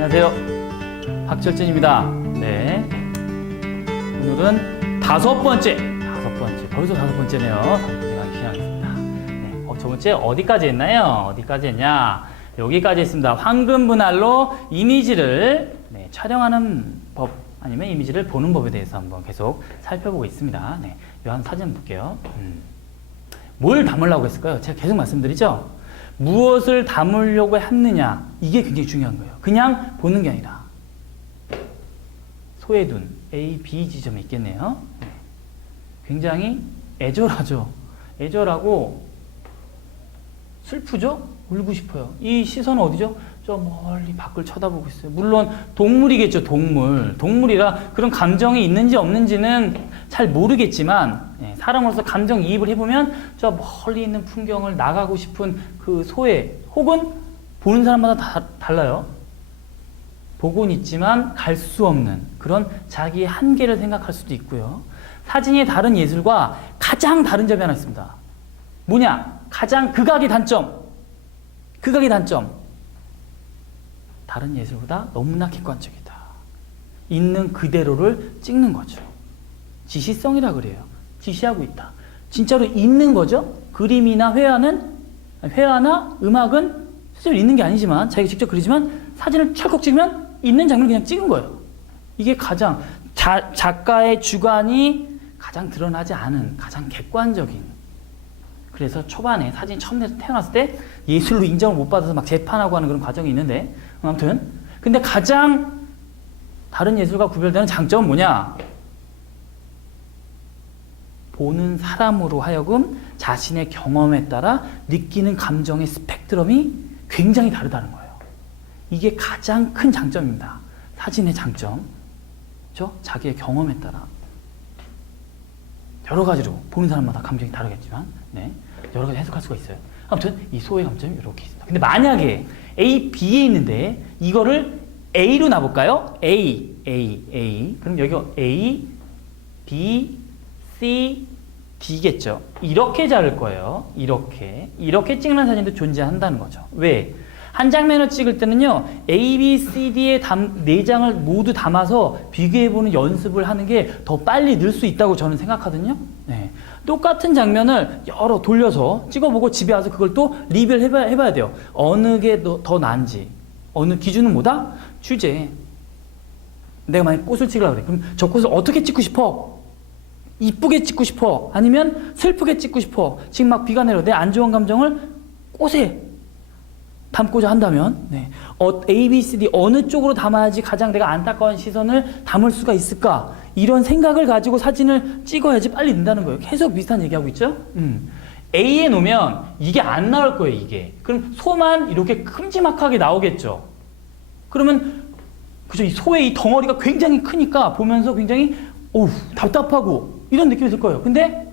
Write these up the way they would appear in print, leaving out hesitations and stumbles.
안녕하세요. 박철진입니다. 네. 오늘은 다섯 번째. 벌써 다섯 번째네요. 다섯 번째가 시작하겠습니다. 네. 저번째 어디까지 했나요? 어디까지 했냐? 여기까지 했습니다. 황금 분할로 이미지를 촬영하는 법, 아니면 이미지를 보는 법에 대해서 한번 계속 살펴보고 있습니다. 네. 이 한 사진 볼게요. 뭘 담으려고 했을까요? 제가 계속 말씀드리죠? 무엇을 담으려고 했느냐, 이게 굉장히 중요한 거예요. 그냥 보는 게 아니라 소의 둔 A, B 지점이 있겠네요. 굉장히 애절하죠. 애절하고 슬프죠? 울고 싶어요. 이 시선은 어디죠? 저 멀리 밖을 쳐다보고 있어요. 물론 동물이겠죠. 동물이라 그런 감정이 있는지 없는지는 잘 모르겠지만 사람으로서 감정이입을 해보면 저 멀리 있는 풍경을 나가고 싶은 그 소외, 혹은 보는 사람마다 달라요. 보고는 있지만 갈 수 없는 그런 자기의 한계를 생각할 수도 있고요. 사진의 다른 예술과 가장 다른 점이 하나 있습니다. 뭐냐? 가장 극악의 단점. 다른 예술보다 너무나 객관적이다. 있는 그대로를 찍는 거죠. 지시성이라 그래요. 지시하고 있다. 진짜로 있는 거죠. 그림이나 회화나 음악은 실제로 있는 게 아니지만, 자기가 직접 그리지만 사진을 찰컥 찍으면 있는 장면을 그냥 찍은 거예요. 이게 가장 작가의 주관이 가장 드러나지 않은 가장 객관적인. 그래서 초반에 사진이 처음 태어났을 때 예술로 인정을 못 받아서 막 재판하고 하는 그런 과정이 있는데, 아무튼 근데 가장 다른 예술과 구별되는 장점은 뭐냐? 보는 사람으로 하여금 자신의 경험에 따라 느끼는 감정의 스펙트럼이 굉장히 다르다는 거예요. 이게 가장 큰 장점입니다. 사진의 장점. 그렇죠? 자기의 경험에 따라 여러 가지로 보는 사람마다 감정이 다르겠지만 여러 가지 해석할 수가 있어요. 아무튼 이 소의 감점이 이렇게 있습니다. 근데 만약에 A, B에 있는데 이거를 A로 놔볼까요? A. 그럼 여기가 A, B, C, D겠죠. 이렇게 자를 거예요. 이렇게 찍는 사진도 존재한다는 거죠. 왜? 한 장면을 찍을 때는요, A, B, C, D의 네 장을 모두 담아서 비교해보는 연습을 하는 게 더 빨리 늘 수 있다고 저는 생각하거든요. 똑같은 장면을 여러 돌려서 찍어보고 집에 와서 그걸 또 리뷰를 해봐야 돼요. 어느 게 더 나은지. 어느 기준은 뭐다? 주제. 내가 만약 꽃을 찍으려고 그래. 그럼 저 꽃을 어떻게 찍고 싶어? 이쁘게 찍고 싶어? 아니면 슬프게 찍고 싶어? 지금 막 비가 내려. 내 안 좋은 감정을 꽃에 담고자 한다면 A, B, C, D 어느 쪽으로 담아야지 가장 내가 안타까운 시선을 담을 수가 있을까? 이런 생각을 가지고 사진을 찍어야지 빨리 는다는 거예요. 계속 비슷한 얘기하고 있죠? A에 놓으면 이게 안 나올 거예요, 이게. 그럼 소만 이렇게 큼지막하게 나오겠죠? 그러면 그죠? 이 소의 이 덩어리가 굉장히 크니까 보면서 굉장히 답답하고 이런 느낌이 들 거예요. 근데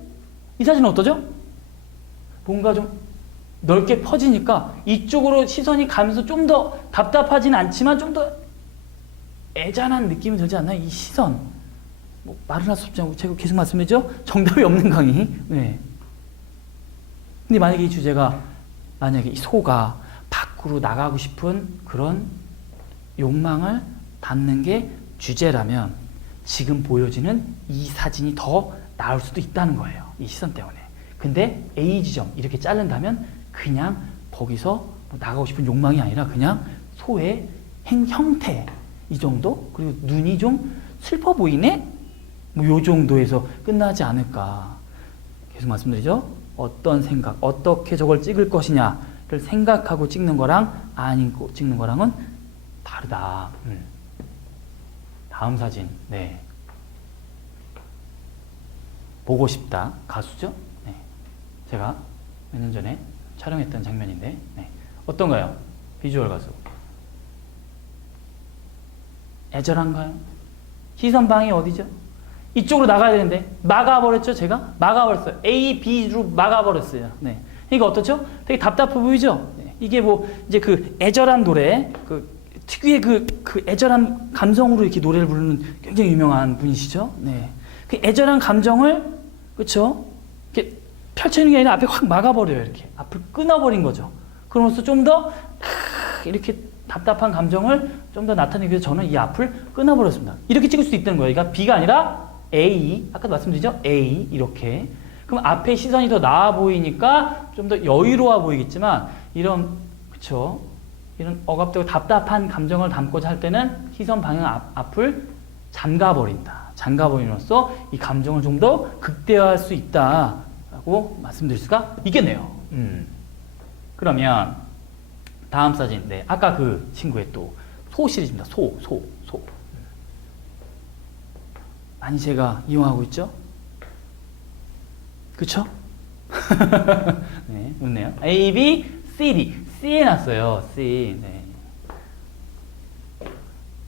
이 사진은 어떠죠? 뭔가 좀 넓게 퍼지니까 이쪽으로 시선이 가면서 좀 더 답답하진 않지만 좀 더 애잔한 느낌이 들지 않나요? 이 시선. 말을 할 수 없지 않고 제가 계속 말씀드리죠? 정답이 없는 강의. 근데 만약에 이 주제가, 만약에 이 소가 밖으로 나가고 싶은 그런 욕망을 담는 게 주제라면 지금 보여지는 이 사진이 더 나을 수도 있다는 거예요. 이 시선 때문에. 근데 A 지점 이렇게 자른다면 그냥 거기서 나가고 싶은 욕망이 아니라 그냥 소의 형태 이 정도? 그리고 눈이 좀 슬퍼 보이네? 요 정도에서 끝나지 않을까. 계속 말씀드리죠? 어떤 생각, 어떻게 저걸 찍을 것이냐를 생각하고 찍는 거랑 아니고 찍는 거랑은 다르다. 다음 사진. 보고 싶다. 가수죠? 제가 몇 년 전에 촬영했던 장면인데 어떤가요? 비주얼 가수. 애절한가요? 시선 방이 어디죠? 이쪽으로 나가야 되는데 막아버렸죠, 제가? 막아버렸어요. A, B로 막아버렸어요. 이거 어떻죠? 되게 답답해 보이죠? 이게 이제 그 애절한 노래, 그 특유의 그 애절한 감성으로 이렇게 노래를 부르는 굉장히 유명한 분이시죠? 그 애절한 감정을, 그쵸? 이렇게 펼치는 게 아니라 앞에 확 막아버려요. 이렇게 앞을 끊어버린 거죠. 그러면서 좀 더 이렇게 답답한 감정을 좀 더 나타내기 위해서 저는 이 앞을 끊어버렸습니다. 이렇게 찍을 수 있다는 거예요. 그러니까 B가 아니라 A, 아까 말씀드렸죠? A, 이렇게. 그럼 앞에 시선이 더 나아 보이니까 좀 더 여유로워 보이겠지만, 이런, 그쵸? 이런 억압되고 답답한 감정을 담고자 할 때는 시선 방향 앞을 잠가버린다. 잠가버림으로써 이 감정을 좀 더 극대화할 수 있다라고 말씀드릴 수가 있겠네요. 그러면 다음 사진, 네, 아까 그 친구의 또 소 시리즈입니다. 소. 많이 제가 이용하고 있죠? 그쵸? 네, 웃네요. A, B, C, D. C에 놨어요. C. 네.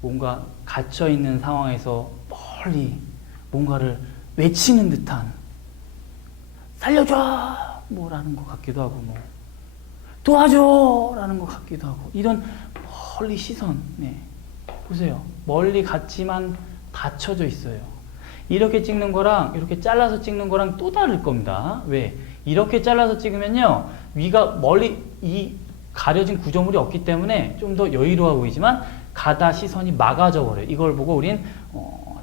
뭔가 갇혀있는 상황에서 멀리 뭔가를 외치는 듯한 살려줘! 뭐라는 것 같기도 하고, 뭐 도와줘! 라는 것 같기도 하고, 이런 멀리 시선. 네. 보세요. 멀리 갔지만 닫혀져 있어요. 이렇게 찍는 거랑 이렇게 잘라서 찍는 거랑 또 다를 겁니다. 왜? 이렇게 잘라서 찍으면요, 위가 멀리 이 가려진 구조물이 없기 때문에 좀 더 여유로워 보이지만 가다 시선이 막아져 버려요. 이걸 보고 우린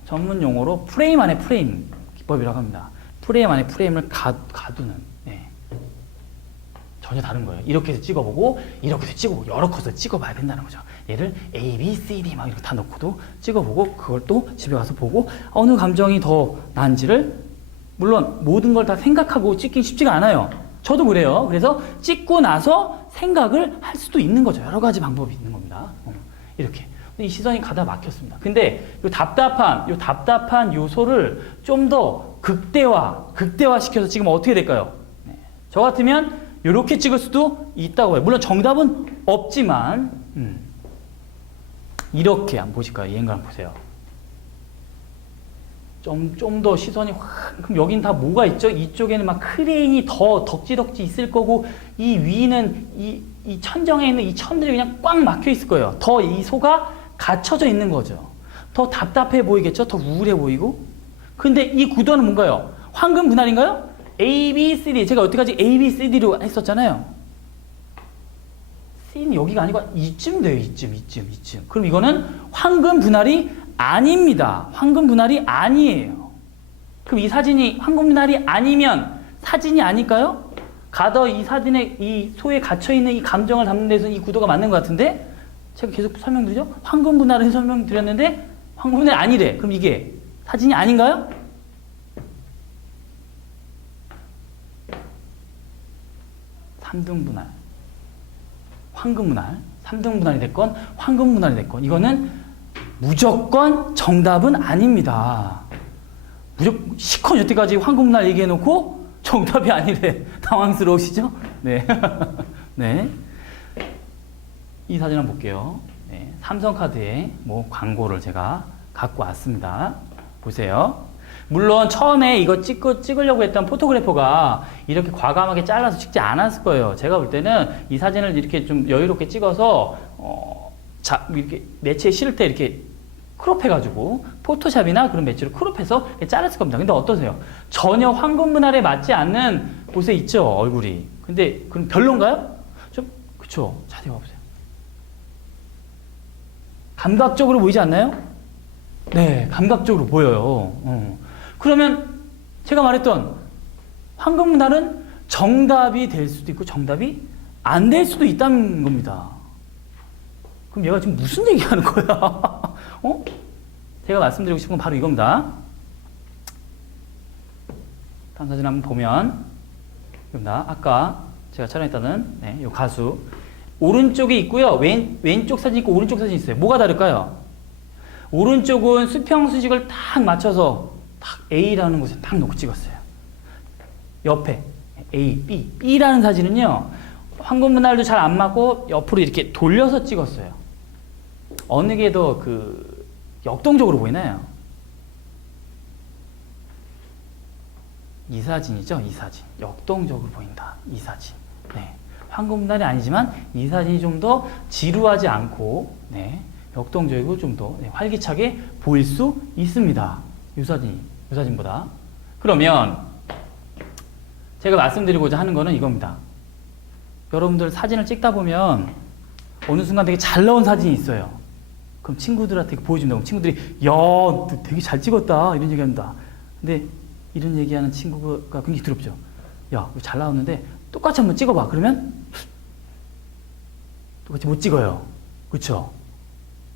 전문 용어로 프레임 안에 프레임 기법이라고 합니다. 프레임 안에 프레임을 가두는. 네. 전혀 다른 거예요. 이렇게 해서 찍어보고 이렇게 해서 찍어보고 여러 컷을 찍어봐야 된다는 거죠. 얘를 A, B, C, D 막 이렇게 다 넣고도 찍어보고 그걸 또 집에 가서 보고 어느 감정이 더 나은지를, 물론 모든 걸 다 생각하고 찍긴 쉽지가 않아요. 저도 그래요. 그래서 찍고 나서 생각을 할 수도 있는 거죠. 여러 가지 방법이 있는 겁니다. 이렇게. 이 시선이 가다 막혔습니다. 근데 요 답답한 요소를 좀 더 극대화 시켜서 찍으면 어떻게 될까요? 네. 저 같으면 이렇게 찍을 수도 있다고 해요. 물론 정답은 없지만, 이렇게 한번 보실까요? 얘 한번 보세요. 좀 더 시선이 확, 그럼 여긴 다 뭐가 있죠? 이쪽에는 막 크레인이 더 덕지덕지 있을 거고, 이 위는 이 천정에 있는 이 천들이 그냥 꽉 막혀 있을 거예요. 더 이 소가 갇혀져 있는 거죠. 더 답답해 보이겠죠? 더 우울해 보이고. 근데 이 구도는 뭔가요? 황금 분할인가요? A, B, C, D. 제가 여태까지 A, B, C, D로 했었잖아요. C는 여기가 아니고 이쯤 돼요. 이쯤. 그럼 이거는 황금 분할이 아닙니다. 황금 분할이 아니에요. 그럼 이 사진이 황금 분할이 아니면 사진이 아닐까요? 가더 이 사진에 이 소에 갇혀있는 이 감정을 담는 데서 이 구도가 맞는 것 같은데, 제가 계속 설명드리죠? 황금 분할을 설명드렸는데 황금 분할이 아니래. 그럼 이게 사진이 아닌가요? 삼등분할, 황금분할, 삼등분할이 됐건 황금분할이 됐건 이거는 무조건 정답은 아닙니다. 무조건 시컨 여태까지 황금분할 얘기해놓고 정답이 아니래. 당황스러우시죠? 네. 네. 이 사진 한번 볼게요. 네. 삼성카드의 뭐 광고를 제가 갖고 왔습니다. 보세요. 물론 처음에 이거 찍으려고 했던 포토그래퍼가 이렇게 과감하게 잘라서 찍지 않았을 거예요. 제가 볼 때는 이 사진을 이렇게 좀 여유롭게 찍어서 이렇게 매체에 실을 때 이렇게 크롭해가지고 포토샵이나 그런 매체로 크롭해서 잘랐을 겁니다. 근데 어떠세요? 전혀 황금 분할에 맞지 않는 곳에 있죠, 얼굴이. 근데 그럼 별론가요? 좀 그쵸? 자세히 봐보세요. 감각적으로 보이지 않나요? 네, 감각적으로 보여요. 그러면 제가 말했던 황금 분할은 정답이 될 수도 있고 정답이 안 될 수도 있다는 겁니다. 그럼 얘가 지금 무슨 얘기하는 거야? 제가 말씀드리고 싶은 건 바로 이겁니다. 다음 사진 한번 보면 이겁니다. 아까 제가 촬영했다는 이 가수 오른쪽에 있고요. 왼쪽 사진 있고 오른쪽 사진 있어요. 뭐가 다를까요? 오른쪽은 수평 수직을 딱 맞춰서 딱 A라는 곳에 딱 놓고 찍었어요. 옆에 A, B, B라는 사진은요, 황금 분할도 잘 안 맞고 옆으로 이렇게 돌려서 찍었어요. 어느 게 더 역동적으로 보이나요? 이 사진이죠, 이 사진. 역동적으로 보인다, 이 사진. 네. 황금 분할이 아니지만 이 사진이 좀 더 지루하지 않고, 네, 역동적이고 좀 더 활기차게 보일 수 있습니다. 이 사진보다. 그러면 제가 말씀드리고자 하는 거는 이겁니다. 여러분들 사진을 찍다 보면 어느 순간 되게 잘 나온 사진이 있어요. 그럼 친구들한테 보여준다. 그럼 친구들이 야, 너 되게 잘 찍었다 이런 얘기합니다. 근데 이런 얘기하는 친구가 굉장히 두렵죠. 야, 이거 잘 나왔는데 똑같이 한번 찍어봐. 그러면 똑같이 못 찍어요. 그렇죠?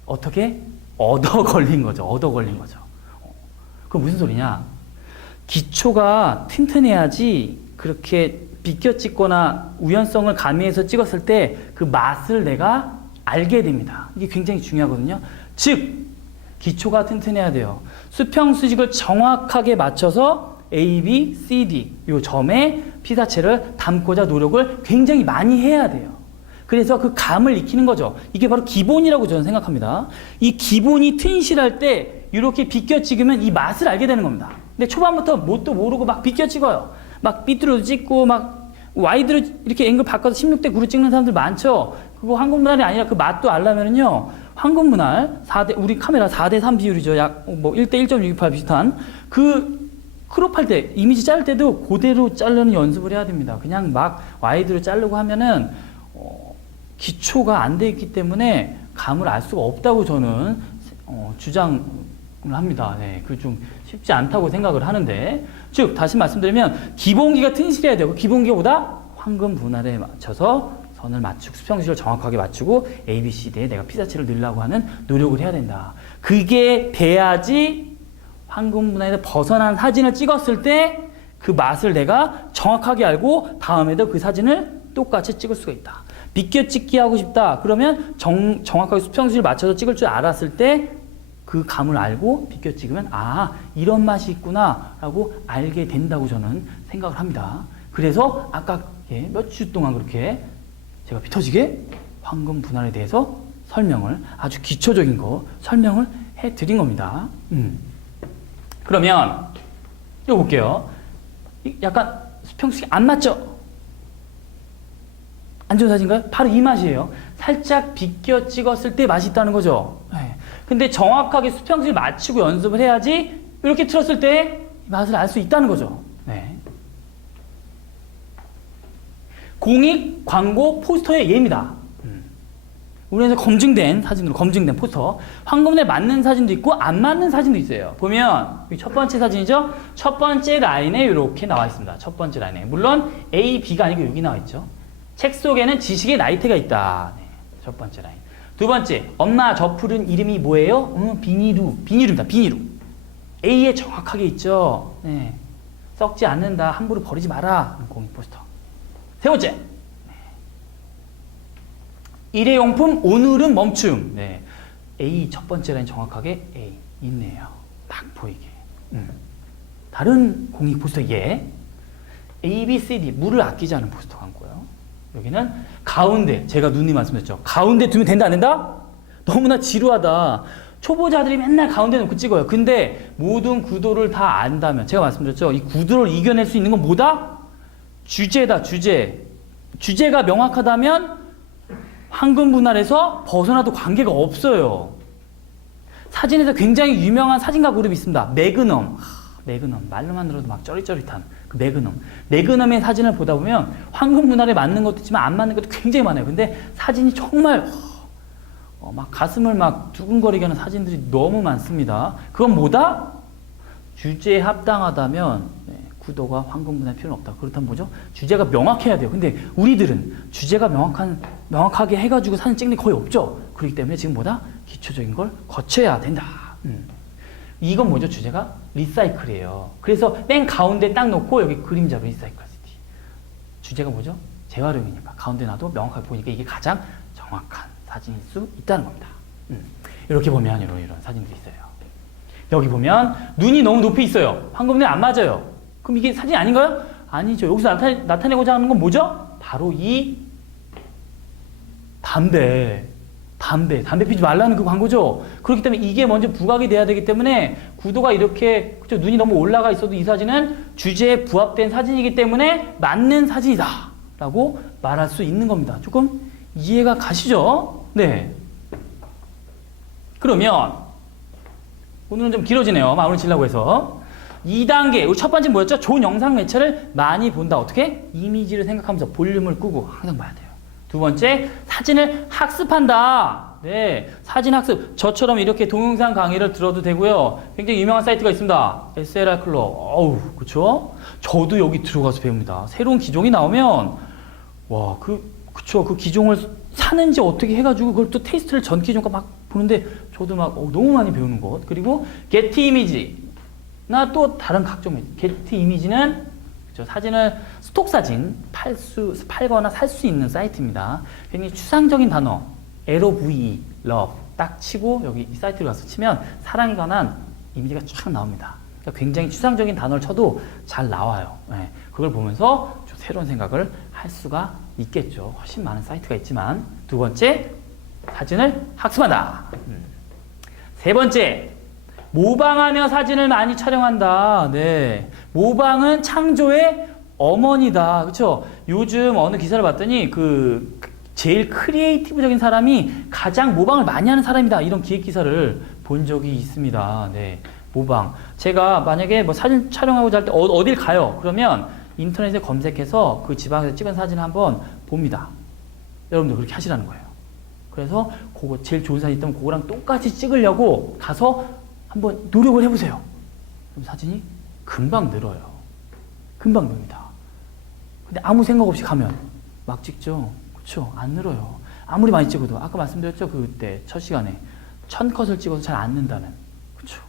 어떻게? 얻어 걸린 거죠. 얻어 걸린 거죠. 그럼 무슨 소리냐? 기초가 튼튼해야지 그렇게 비껴 찍거나 우연성을 가미해서 찍었을 때 그 맛을 내가 알게 됩니다. 이게 굉장히 중요하거든요. 즉, 기초가 튼튼해야 돼요. 수평 수직을 정확하게 맞춰서 A, B, C, D 이 점에 피사체를 담고자 노력을 굉장히 많이 해야 돼요. 그래서 그 감을 익히는 거죠. 이게 바로 기본이라고 저는 생각합니다. 이 기본이 튼실할 때 이렇게 비껴 찍으면 이 맛을 알게 되는 겁니다. 근데 초반부터 뭣도 모르고 막 비껴 찍어요. 막 삐뚤어도 찍고 막 와이드로 이렇게 앵글 바꿔서 16대 9로 찍는 사람들 많죠. 그거 황금분할이 아니라 그 맛도 알려면은요. 황금분할 4대 우리 카메라 4대 3 비율이죠. 약 뭐 1대 1.68 비슷한 그 크롭할 때 이미지 자를 때도 그대로 자르는 연습을 해야 됩니다. 그냥 막 와이드로 자르고 하면은 기초가 안 돼 있기 때문에 감을 알 수가 없다고 저는 주장을 합니다. 네, 그 좀 쉽지 않다고 생각을 하는데, 즉 다시 말씀드리면 기본기가 튼실해야 되고 기본기가 보다 황금 분할에 맞춰서 선을 맞추고 수평식을 정확하게 맞추고 A, B, C, D에 내가 피사체를 넣으려고 하는 노력을 해야 된다. 그게 돼야지 황금 분할에서 벗어난 사진을 찍었을 때 그 맛을 내가 정확하게 알고 다음에도 그 사진을 똑같이 찍을 수가 있다. 비껴 찍기 하고 싶다. 그러면 정확하게 수평식을 맞춰서 찍을 줄 알았을 때 그 감을 알고 비껴 찍으면 아, 이런 맛이 있구나 라고 알게 된다고 저는 생각을 합니다. 그래서 아까 몇 주 동안 그렇게 제가 피 터지게 황금 분할에 대해서 설명을 아주 기초적인 거 설명을 해드린 겁니다. 그러면 이거 볼게요. 약간 수평식이 안 맞죠? 안 좋은 사진인가요? 바로 이 맛이에요. 살짝 비껴 찍었을 때 맛이 있다는 거죠. 네. 근데 정확하게 수평식을 맞추고 연습을 해야지 이렇게 틀었을 때 맛을 알 수 있다는 거죠. 네. 공익, 광고, 포스터의 예입니다. 우리나라에서 검증된 사진으로 검증된 포스터. 황금에 맞는 사진도 있고 안 맞는 사진도 있어요. 보면 첫 번째 사진이죠. 첫 번째 라인에 이렇게 나와 있습니다. 첫 번째 라인에. 물론 A, B가 아니고 여기 나와 있죠. 책 속에는 지식의 나이테가 있다. 네, 첫 번째 라인. 두 번째, 엄마 저 풀은 이름이 뭐예요? 비니루입니다. 비니루. A에 정확하게 있죠. 네. 썩지 않는다. 함부로 버리지 마라. 공익 포스터. 세 번째, 일회용품 오늘은 멈춤. 네. A 첫 번째 라인 정확하게 A 있네요. 딱 보이게. 다른 공익 포스터 예. A, B, C, D 물을 아끼지 않은 포스터 광고요. 여기는 가운데 제가 누님 말씀드렸죠. 가운데 두면 된다 안 된다? 너무나 지루하다. 초보자들이 맨날 가운데 놓고 찍어요. 근데 모든 구도를 다 안다면 제가 말씀드렸죠. 이 구도를 이겨낼 수 있는 건 뭐다? 주제다. 주제. 주제가 명확하다면 황금 분할에서 벗어나도 관계가 없어요. 사진에서 굉장히 유명한 사진가 그룹이 있습니다. 매그넘. 매그넘. 말로만 들어도 막 쩌릿쩌릿한 그 매그넘. 매그넘의 사진을 보다 보면 황금 분할에 맞는 것도 있지만 안 맞는 것도 굉장히 많아요. 근데 사진이 정말 막 가슴을 막 두근거리게 하는 사진들이 너무 많습니다. 그건 뭐다? 주제에 합당하다면 구도가 황금 분할 필요는 없다. 그렇다면 뭐죠? 주제가 명확해야 돼요. 근데 우리들은 주제가 명확하게 해가지고 사진 찍는 게 거의 없죠. 그렇기 때문에 지금 뭐다? 기초적인 걸 거쳐야 된다. 이건 뭐죠? 주제가 리사이클이에요. 그래서 맨 가운데 딱 놓고 여기 그림자로 리사이클시티. 주제가 뭐죠? 재활용이니까 가운데 놔도 명확하게 보니까 이게 가장 정확한 사진일 수 있다는 겁니다. 이렇게 보면 이런 사진들이 있어요. 여기 보면 눈이 너무 높이 있어요. 황금분해 안 맞아요. 그럼 이게 사진이 아닌가요? 아니죠. 여기서 나타내고자 하는 건 뭐죠? 바로 이 담배 피지 말라는 그 광고죠. 그렇기 때문에 이게 먼저 부각이 돼야 되기 때문에 구도가 이렇게 그쵸? 눈이 너무 올라가 있어도 이 사진은 주제에 부합된 사진이기 때문에 맞는 사진이다 라고 말할 수 있는 겁니다. 조금 이해가 가시죠? 네. 그러면 오늘은 좀 길어지네요. 마무리 지려고 해서 2단계 우리 첫 번째 뭐였죠? 좋은 영상 매체를 많이 본다. 어떻게? 이미지를 생각하면서 볼륨을 끄고 항상 봐야 돼요. 두 번째, 사진을 학습한다. 네, 사진 학습. 저처럼 이렇게 동영상 강의를 들어도 되고요. 굉장히 유명한 사이트가 있습니다. SLR 클럽. 어우, 그쵸? 저도 여기 들어가서 배웁니다. 새로운 기종이 나오면, 와, 그쵸. 그 기종을 사는지 어떻게 해가지고 그걸 또 테스트를 전 기종과 막 보는데 저도 막 너무 많이 배우는 것. 그리고 게티 이미지나 또 다른 각종 게티 이미지는 사진을 스톡 사진 팔거나 살 수 있는 사이트입니다. 굉장히 추상적인 단어 LOVE, love 딱 치고 여기 이 사이트를 가서 치면 사랑에 관한 이미지가 쫙 나옵니다. 그러니까 굉장히 추상적인 단어를 쳐도 잘 나와요. 네, 그걸 보면서 좀 새로운 생각을 할 수가 있겠죠. 훨씬 많은 사이트가 있지만 두 번째, 사진을 학습한다. 세 번째, 모방하며 사진을 많이 촬영한다. 네, 모방은 창조의 어머니다. 그렇죠? 요즘 어느 기사를 봤더니 제일 크리에이티브적인 사람이 가장 모방을 많이 하는 사람이다. 이런 기획 기사를 본 적이 있습니다. 네, 모방. 제가 만약에 뭐 사진 촬영하고자 할 때 어딜 가요? 그러면 인터넷에 검색해서 그 지방에서 찍은 사진을 한번 봅니다. 여러분들 그렇게 하시라는 거예요. 그래서 그거 제일 좋은 사진 있다면 그거랑 똑같이 찍으려고 가서 한번 노력을 해보세요. 그럼 사진이 금방 늘어요. 금방 늡니다. 근데 아무 생각 없이 가면 막 찍죠. 그렇죠? 안 늘어요. 아무리 많이 찍어도 아까 말씀드렸죠. 그때 첫 시간에 1000컷을 찍어도 잘 안 는다는. 그렇죠?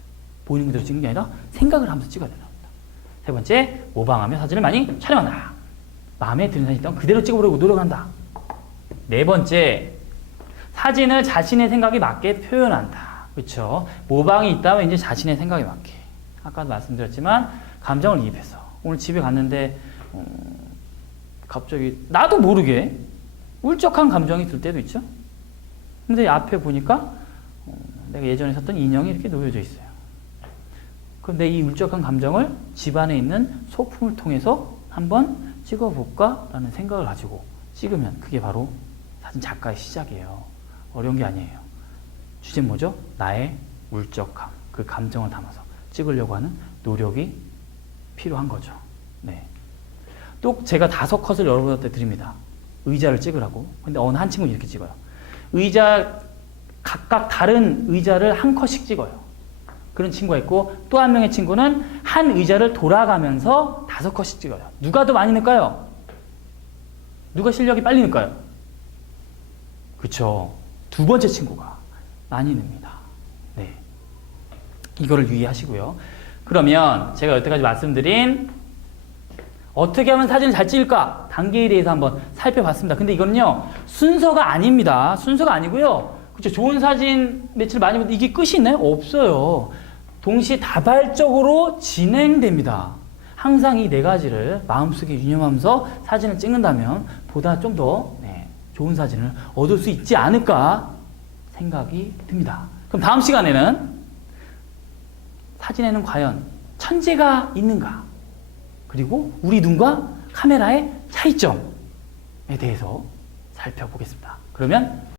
보이는 그대로 찍는 게 아니라 생각을 하면서 찍어야 된답니다. 세 번째, 모방하며 사진을 많이 촬영한다. 마음에 드는 사진 있다면 그대로 찍어보려고 노력한다. 네 번째, 사진을 자신의 생각에 맞게 표현한다. 그렇죠? 모방이 있다면 이제 자신의 생각에 맞게. 아까도 말씀드렸지만 감정을 이입해서 오늘 집에 갔는데 갑자기 나도 모르게 울적한 감정이 들 때도 있죠. 근데 앞에 보니까 내가 예전에 샀던 인형이 이렇게 놓여져 있어요. 그럼 내 이 울적한 감정을 집안에 있는 소품을 통해서 한번 찍어볼까? 라는 생각을 가지고 찍으면 그게 바로 사진 작가의 시작이에요. 어려운 게 아니에요. 주제는 뭐죠? 나의 울적함, 그 감정을 담아서 찍으려고 하는 노력이 필요한 거죠. 네. 또 제가 5컷을 여러분한테 드립니다. 의자를 찍으라고. 근데 어느 한 친구는 이렇게 찍어요. 각각 다른 의자를 한 컷씩 찍어요. 그런 친구가 있고 또 한 명의 친구는 한 의자를 돌아가면서 5컷씩 찍어요. 누가 더 많이 넣을까요? 누가 실력이 빨리 넣을까요? 그쵸. 두 번째 친구가 많이 늡니다. 네. 이거를 유의하시고요. 그러면 제가 여태까지 말씀드린 어떻게 하면 사진을 잘 찍을까? 단계에 대해서 한번 살펴봤습니다. 근데 이거는요, 순서가 아닙니다. 순서가 아니고요. 그쵸. 좋은 사진 며칠 많이 보는데 이게 끝이 있나요? 없어요. 동시다발적으로 진행됩니다. 항상 이 4가지를 마음속에 유념하면서 사진을 찍는다면 보다 좀 더 좋은 사진을 얻을 수 있지 않을까 생각이 듭니다. 그럼 다음 시간에는 사진에는 과연 천재가 있는가? 그리고 우리 눈과 카메라의 차이점에 대해서 살펴보겠습니다. 그러면